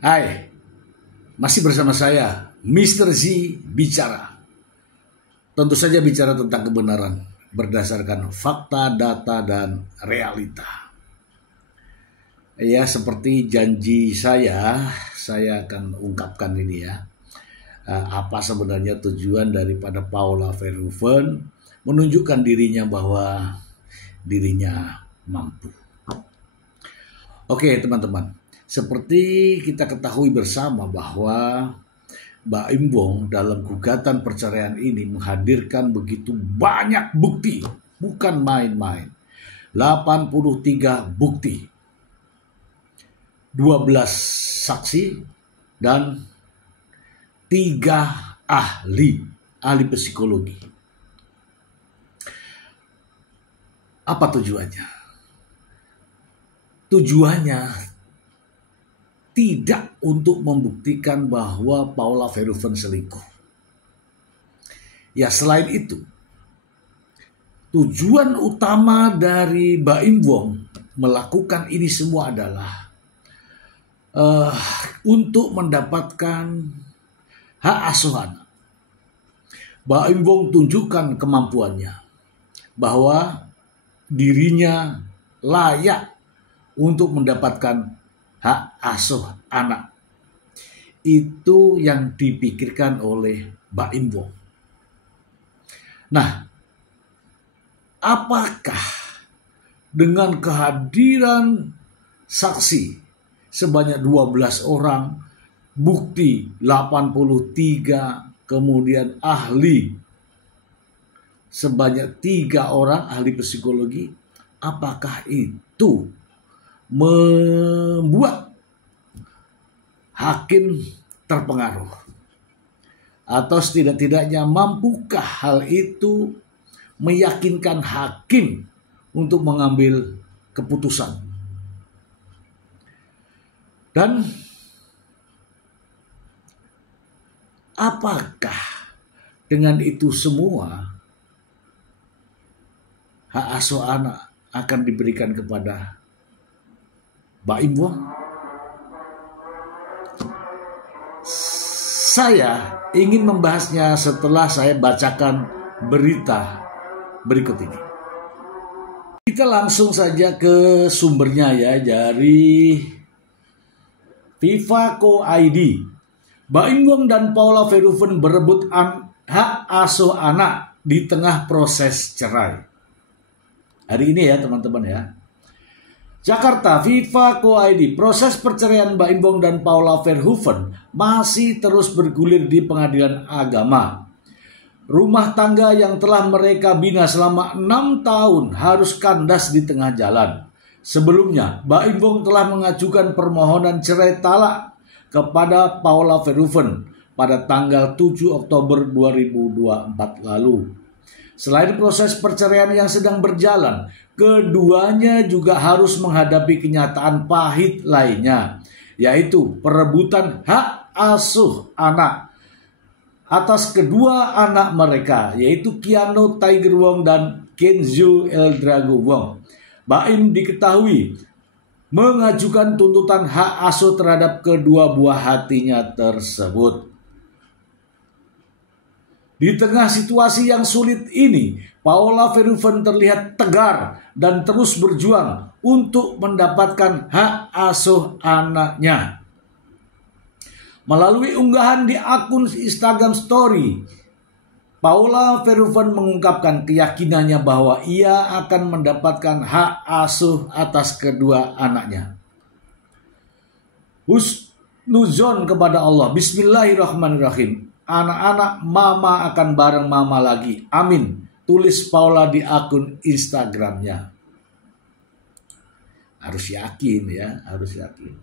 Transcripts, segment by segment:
Hai, masih bersama saya, Mr. Z bicara. Tentu saja bicara tentang kebenaran berdasarkan fakta, data, dan realita. Ya, seperti janji saya akan ungkapkan ini ya. Apa sebenarnya tujuan daripada Paula Verhoeven menunjukkan dirinya bahwa dirinya mampu. Oke teman-teman. Seperti kita ketahui bersama bahwa Mbak Im Wong dalam gugatan perceraian ini menghadirkan begitu banyak bukti, bukan main-main. 83 bukti, 12 saksi, dan 3 ahli psikologi. Apa tujuannya? Tujuannya tidak untuk membuktikan bahwa Paula Verhoeven selingkuh. Ya, selain itu, tujuan utama dari Mbak Im Wong melakukan ini semua adalah untuk mendapatkan hak asuh anak. Mbak Im Wong tunjukkan kemampuannya bahwa dirinya layak untuk mendapatkan hak asuh anak. Itu yang dipikirkan oleh Mbak Im Wong. Nah, apakah dengan kehadiran saksi sebanyak 12 orang, bukti 83, kemudian ahli sebanyak 3 orang, ahli psikologi, apakah itu membuat hakim terpengaruh? Atau setidak-tidaknya mampukah hal itu meyakinkan hakim untuk mengambil keputusan? Dan apakah dengan itu semua hak asuh anak akan diberikan kepada Mbak Im Wong? Saya ingin membahasnya setelah saya bacakan berita berikut ini. Kita langsung saja ke sumbernya ya, dari Viva.co.id. Mbak Im Wong dan Paula Verhoeven berebut hak asuh anak di tengah proses cerai. Hari ini ya teman-teman ya. Jakarta, Viva.co.id. Proses perceraian Mbak Im Wong dan Paula Verhoeven masih terus bergulir di pengadilan agama. Rumah tangga yang telah mereka bina selama 6 tahun harus kandas di tengah jalan. Sebelumnya, Mbak Im Wong telah mengajukan permohonan cerai talak kepada Paula Verhoeven pada tanggal 7 Oktober 2024 lalu. Selain proses perceraian yang sedang berjalan, keduanya juga harus menghadapi kenyataan pahit lainnya, yaitu perebutan hak asuh anak atas kedua anak mereka, yaitu Keanu Tiger Wong dan Kenzo Eldrago Wong. Mbak Im diketahui mengajukan tuntutan hak asuh terhadap kedua buah hatinya tersebut. Di tengah situasi yang sulit ini, Paula Verhoeven terlihat tegar dan terus berjuang untuk mendapatkan hak asuh anaknya. Melalui unggahan di akun Instagram Story, Paula Verhoeven mengungkapkan keyakinannya bahwa ia akan mendapatkan hak asuh atas kedua anaknya. Husnuzon kepada Allah. Bismillahirrahmanirrahim. Anak-anak mama akan bareng mama lagi. Amin. Tulis Paula di akun Instagramnya. Harus yakin ya, harus yakin.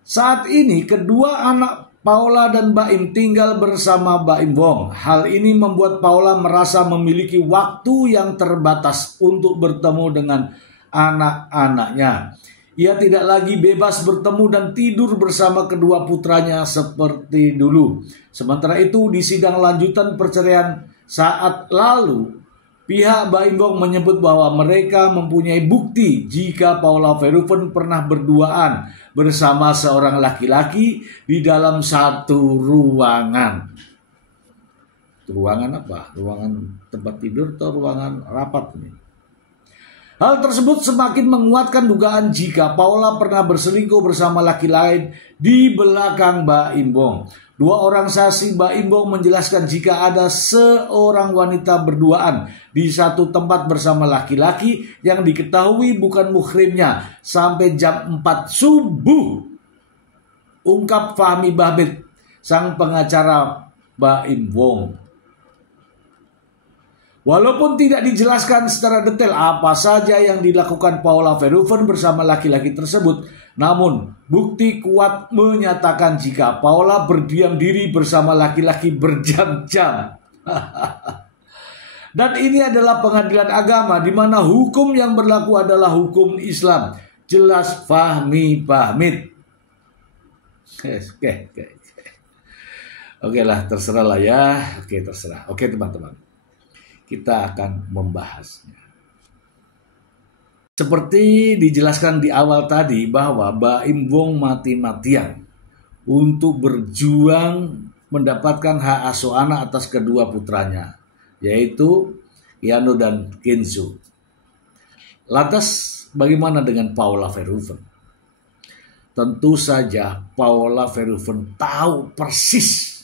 Saat ini kedua anak Paula dan Mbak Im tinggal bersama Mbak Im Wong. Hal ini membuat Paula merasa memiliki waktu yang terbatas untuk bertemu dengan anak-anaknya. Ia tidak lagi bebas bertemu dan tidur bersama kedua putranya seperti dulu. Sementara itu di sidang lanjutan perceraian saat lalu, Pihak Baim Wong menyebut bahwa mereka mempunyai bukti jika Paula Verhoeven pernah berduaan bersama seorang laki-laki di dalam satu ruangan. Ruangan apa? Ruangan tempat tidur atau ruangan rapat ini? Hal tersebut semakin menguatkan dugaan jika Paula pernah berselingkuh bersama laki lain di belakang Baim Wong. Dua orang saksi Baim Wong menjelaskan jika ada seorang wanita berduaan di satu tempat bersama laki-laki yang diketahui bukan muhrimnya sampai jam 4 subuh. Ungkap Fahmi Bahmid, sang pengacara Baim Wong. Walaupun tidak dijelaskan secara detail apa saja yang dilakukan Paula Verhoeven bersama laki-laki tersebut, namun bukti kuat menyatakan jika Paula berdiam diri bersama laki-laki berjam-jam. Dan ini adalah pengadilan agama di mana hukum yang berlaku adalah hukum Islam. Jelas Fahmi Bahmid. Oke lah, terserah lah ya. Oke, terserah. Oke teman-teman. Kita akan membahasnya. Seperti dijelaskan di awal tadi bahwa Baim Wong mati-matian untuk berjuang mendapatkan hak asuh anak atas kedua putranya, yaitu Yano dan Kenzo. Lantas bagaimana dengan Paula Verhoeven? Tentu saja Paula Verhoeven tahu persis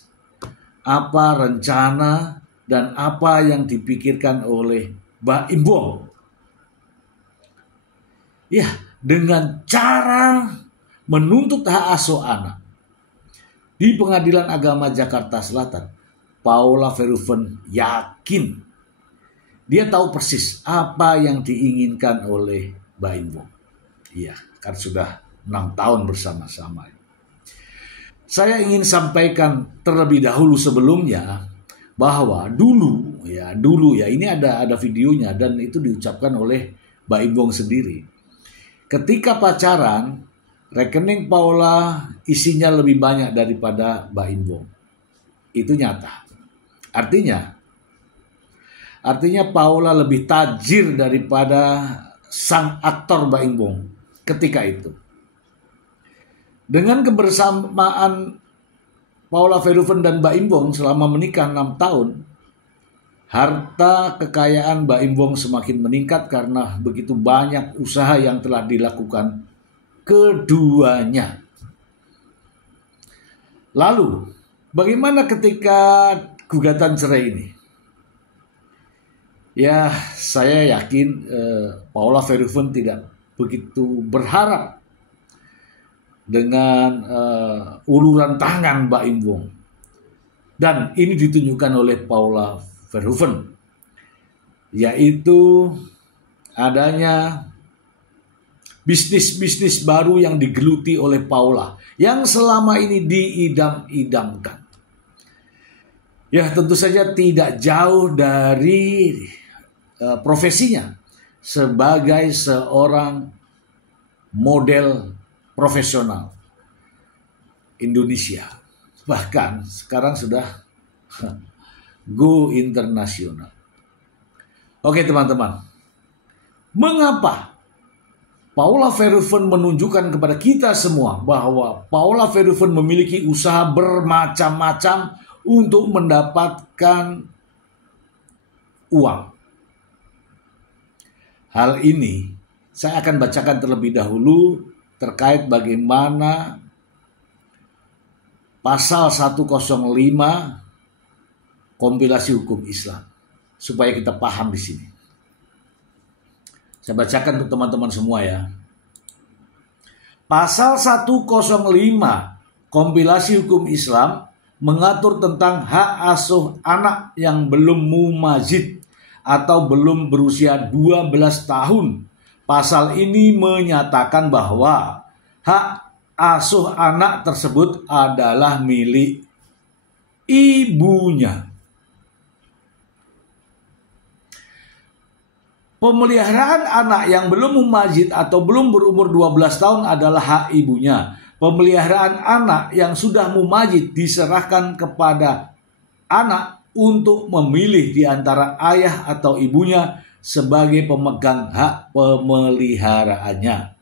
apa rencana dan apa yang dipikirkan oleh Baim Wong. Ya, dengan cara menuntut hak asuh anak di Pengadilan Agama Jakarta Selatan, Paula Verhoeven yakin dia tahu persis apa yang diinginkan oleh Baim Wong. Iya, kan sudah 6 tahun bersama-sama. Saya ingin sampaikan terlebih dahulu sebelumnya bahwa dulu ya ini ada videonya dan itu diucapkan oleh Baim Wong sendiri. Ketika pacaran, rekening Paula isinya lebih banyak daripada Baim Wong. Itu nyata. Artinya Paula lebih tajir daripada sang aktor Baim Wong ketika itu. Dengan kebersamaan Paula Verhoeven dan Baim Wong selama menikah 6 tahun, harta kekayaan Baim Wong semakin meningkat karena begitu banyak usaha yang telah dilakukan keduanya. Lalu, bagaimana ketika gugatan cerai ini? Ya, saya yakin Paula Verhoeven tidak begitu berharap dengan uluran tangan Baim Wong. Dan ini ditunjukkan oleh Paula Verhoeven, yaitu adanya bisnis-bisnis baru yang digeluti oleh Paula yang selama ini diidam-idamkan. Ya, tentu saja tidak jauh dari profesinya sebagai seorang model profesional Indonesia, bahkan sekarang sudah go internasional. Oke teman-teman, mengapa Paula Verhoeven menunjukkan kepada kita semua bahwa Paula Verhoeven memiliki usaha bermacam-macam untuk mendapatkan uang? Hal ini saya akan bacakan terlebih dahulu terkait bagaimana pasal 105 kompilasi hukum Islam, supaya kita paham di sini. Saya bacakan untuk teman-teman semua ya. Pasal 105 kompilasi hukum Islam mengatur tentang hak asuh anak yang belum mumazid atau belum berusia 12 tahun. Pasal ini menyatakan bahwa hak asuh anak tersebut adalah milik ibunya. Pemeliharaan anak yang belum mumazid atau belum berumur 12 tahun adalah hak ibunya. Pemeliharaan anak yang sudah mumazid diserahkan kepada anak untuk memilih di antara ayah atau ibunya sebagai pemegang hak pemeliharaannya.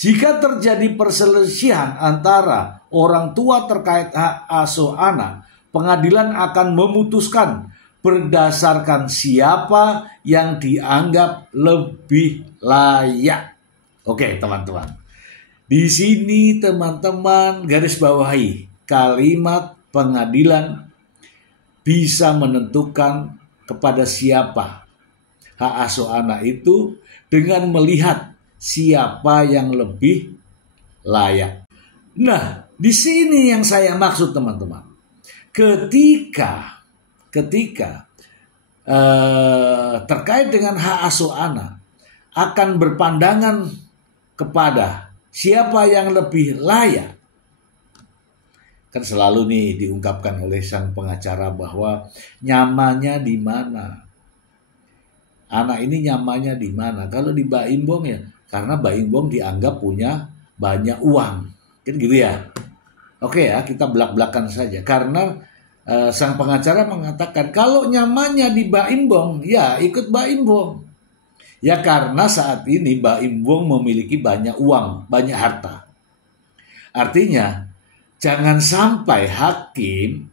Jika terjadi perselisihan antara orang tua terkait hak asuh anak, pengadilan akan memutuskan berdasarkan siapa yang dianggap lebih layak. Oke, teman-teman. Di sini teman-teman garis bawahi kalimat pengadilan bisa menentukan kepada siapa hak asuh anak itu dengan melihat siapa yang lebih layak. Nah, di sini yang saya maksud teman-teman. Ketika terkait dengan hak asuh anak akan berpandangan kepada siapa yang lebih layak. Kan selalu nih diungkapkan oleh sang pengacara bahwa nyamannya di mana. Anak ini nyamannya di mana? Kalau di Baim Bong ya, karena Baim Bong dianggap punya banyak uang. Kan gitu ya. Oke ya, kita belak-belakan saja. Karena sang pengacara mengatakan kalau nyamannya di Baim Bong, ya ikut Baim Bong. Ya karena saat ini Baim Bong memiliki banyak uang, banyak harta. Artinya, jangan sampai hakim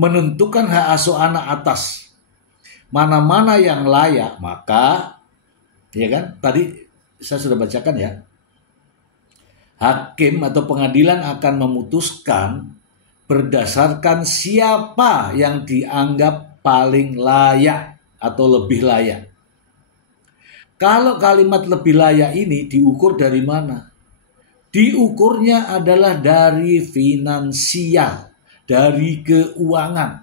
menentukan hak asuh anak atas mana-mana yang layak, maka ya kan tadi saya sudah bacakan ya. Hakim atau pengadilan akan memutuskan berdasarkan siapa yang dianggap paling layak atau lebih layak. Kalau kalimat lebih layak ini diukur dari mana? Diukurnya adalah dari finansial, dari keuangan.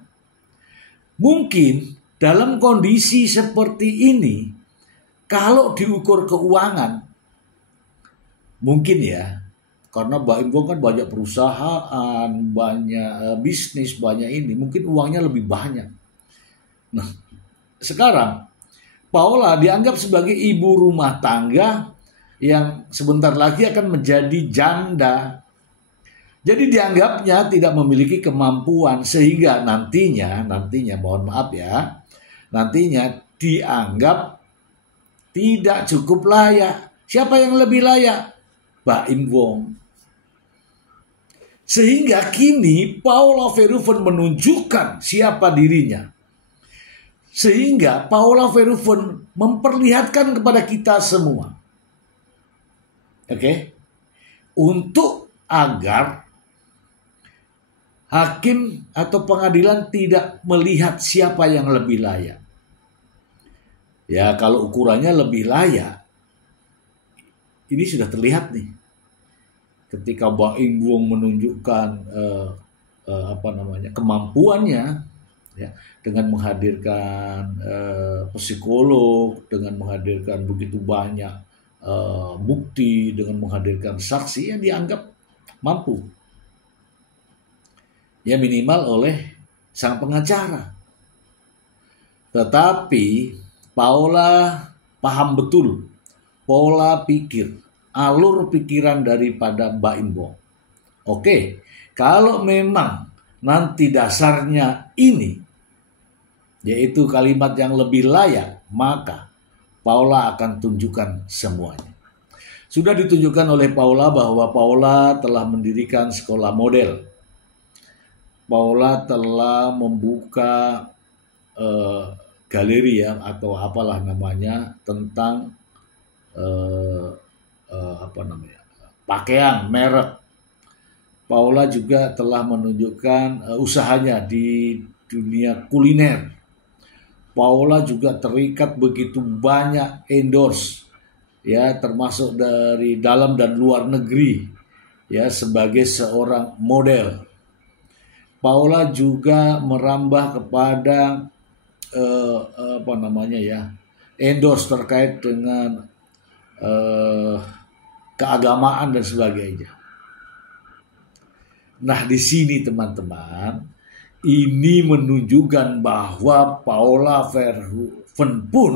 Mungkin dalam kondisi seperti ini, kalau diukur keuangan, mungkin ya, karena Baim Bong kan banyak perusahaan, banyak bisnis, banyak ini, mungkin uangnya lebih banyak. Nah, sekarang Paula dianggap sebagai ibu rumah tangga yang sebentar lagi akan menjadi janda. Jadi dianggapnya tidak memiliki kemampuan sehingga nantinya mohon maaf ya, nantinya dianggap tidak cukup layak. Siapa yang lebih layak? Baim Bong. Sehingga kini Paula Verhoeven menunjukkan siapa dirinya. Sehingga Paula Verhoeven memperlihatkan kepada kita semua. Oke. Untuk agar hakim atau pengadilan tidak melihat siapa yang lebih layak. Ya, kalau ukurannya lebih layak, ini sudah terlihat nih. Ketika Baim Bong menunjukkan kemampuannya, ya, dengan menghadirkan psikolog, dengan menghadirkan begitu banyak bukti, dengan menghadirkan saksi yang dianggap mampu. Ya minimal oleh sang pengacara. Tetapi Paula paham betul pola pikir, alur pikiran daripada Baim Bong. Oke, kalau memang nanti dasarnya ini, yaitu kalimat yang lebih layak, maka Paula akan tunjukkan semuanya. Sudah ditunjukkan oleh Paula bahwa Paula telah mendirikan sekolah model. Paula telah membuka galeri ya atau apalah namanya tentang pakaian merek. Paula juga telah menunjukkan usahanya di dunia kuliner. Paula juga terikat begitu banyak endorse ya, termasuk dari dalam dan luar negeri ya, sebagai seorang model. Paula juga merambah kepada endorse terkait dengan keagamaan dan sebagainya. Nah, di sini teman-teman, ini menunjukkan bahwa Paula Verhoeven pun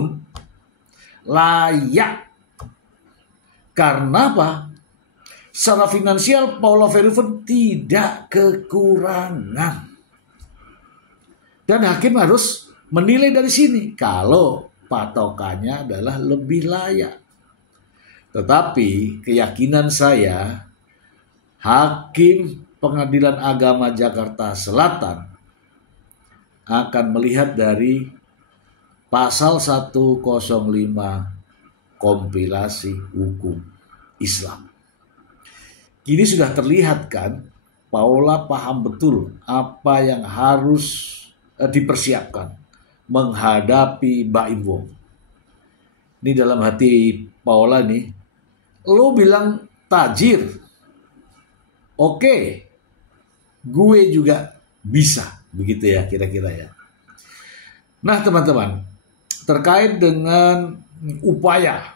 layak. Karena apa? Secara finansial Paula Verhoeven tidak kekurangan. Dan hakim harus menilai dari sini kalau patokannya adalah lebih layak. Tetapi keyakinan saya, Hakim Pengadilan Agama Jakarta Selatan akan melihat dari pasal 105 kompilasi hukum Islam. Kini sudah terlihat kan, Paula paham betul apa yang harus dipersiapkan menghadapi Baim Wong. Ini dalam hati Paula nih, lo bilang tajir, oke, gue juga bisa, begitu ya kira-kira ya. Nah teman-teman, terkait dengan upaya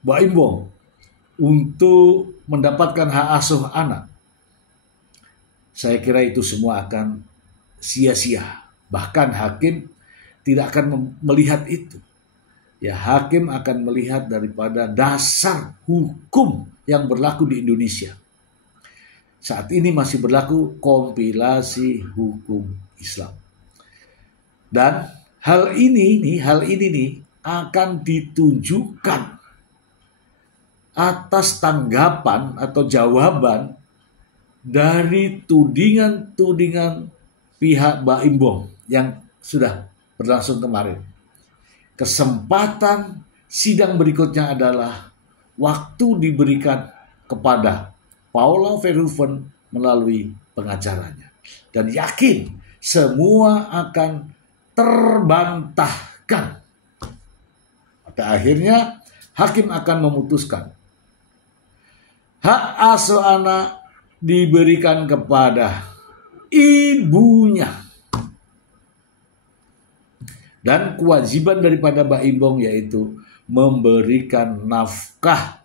Baim Wong untuk mendapatkan hak asuh anak, saya kira itu semua akan sia-sia. Bahkan hakim tidak akan melihat itu. Ya, hakim akan melihat daripada dasar hukum yang berlaku di Indonesia. Saat ini masih berlaku kompilasi hukum Islam. Dan hal ini nih akan ditunjukkan atas tanggapan atau jawaban dari tudingan-tudingan pihak Baim Wong yang sudah berlangsung kemarin. Kesempatan sidang berikutnya adalah waktu diberikan kepada Paula Verhoeven melalui pengacaranya. Dan yakin semua akan terbantahkan. Pada akhirnya hakim akan memutuskan hak asuh anak diberikan kepada ibunya. Dan kewajiban daripada Baim Wong yaitu memberikan nafkah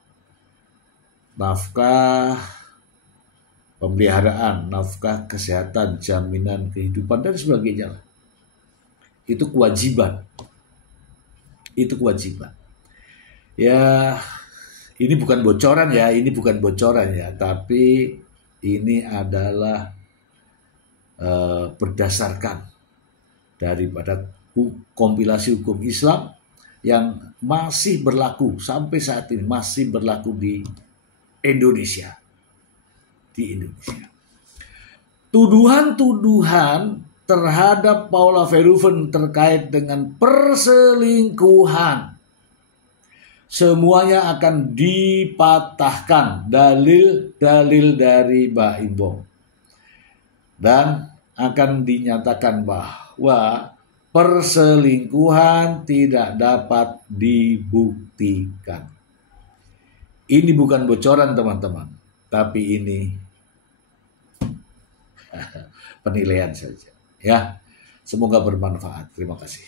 pemeliharaan, nafkah kesehatan, jaminan kehidupan dan sebagainya. Itu kewajiban. Ya, ini bukan bocoran ya, tapi ini adalah berdasarkan daripada kompilasi hukum Islam yang masih berlaku sampai saat ini, masih berlaku di Indonesia. Tuduhan-tuduhan terhadap Paula Verhoeven terkait dengan perselingkuhan semuanya akan dipatahkan dalil-dalil dari Baim Wong. Dan akan dinyatakan bahwa perselingkuhan tidak dapat dibuktikan. Ini bukan bocoran teman-teman, tapi ini penilaian saja. Ya, semoga bermanfaat. Terima kasih.